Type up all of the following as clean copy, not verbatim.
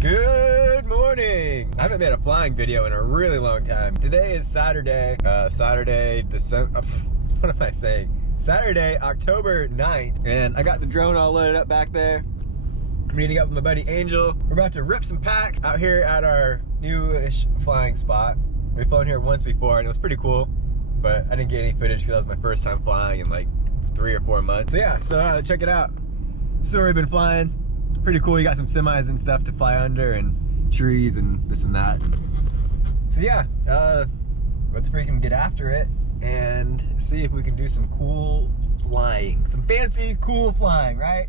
Good morning! I haven't made a flying video in a really long time. Today is Saturday, Saturday, October 9th, and I got the drone all loaded up back there. I'm meeting up with my buddy Angel. We're about to rip some packs out here at our newish flying spot. We've flown here once before and it was pretty cool, but I didn't get any footage because that was my first time flying in like 3 or 4 months. So yeah, check it out. This is where we've been flying. Pretty cool. You got some semis and stuff to fly under and trees and this and that. So yeah, let's freaking get after it and see if we can do some cool flying. Some fancy, cool flying, right?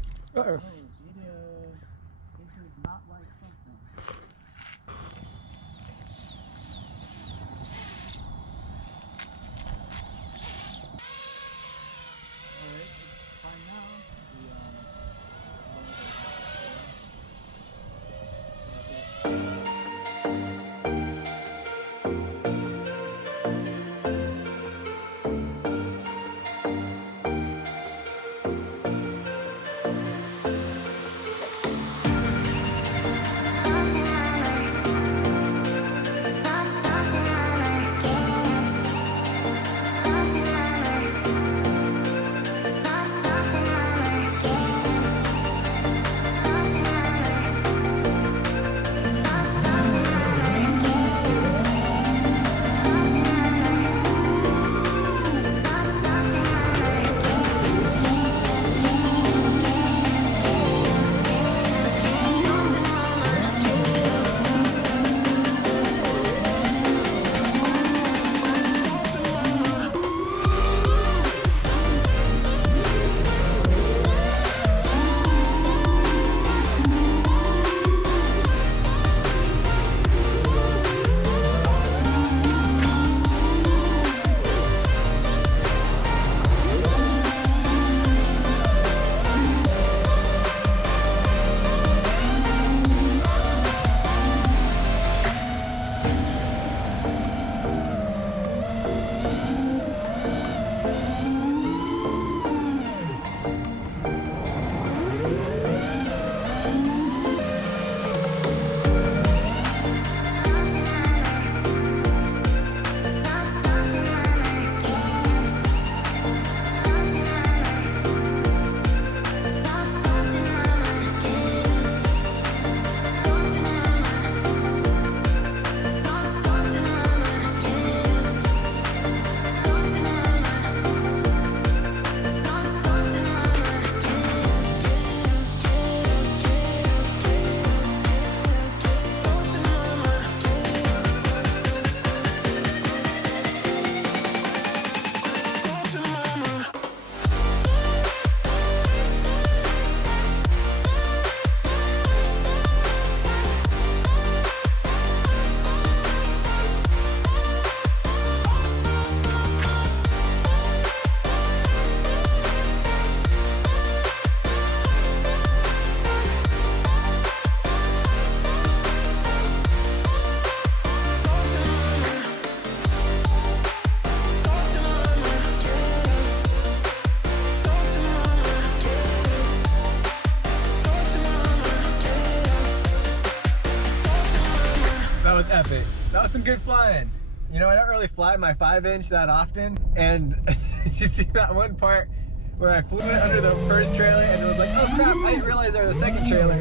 That was epic. That was some good flying. You know, I don't really fly my 5-inch that often, and did you see that one part where I flew it under the first trailer and it was like, oh crap, I didn't realize there was a second trailer.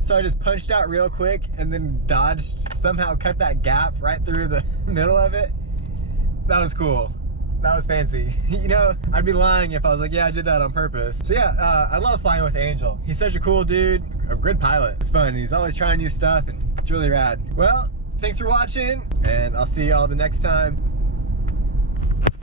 So I just punched out real quick and then dodged, somehow cut that gap right through the middle of it. That was cool. That was fancy. You know, I'd be lying if I was like, yeah, I did that on purpose. So yeah, I love flying with Angel. He's such a cool dude, a good pilot. It's fun. He's always trying new stuff and it's really rad. Well, thanks for watching, and I'll see y'all the next time.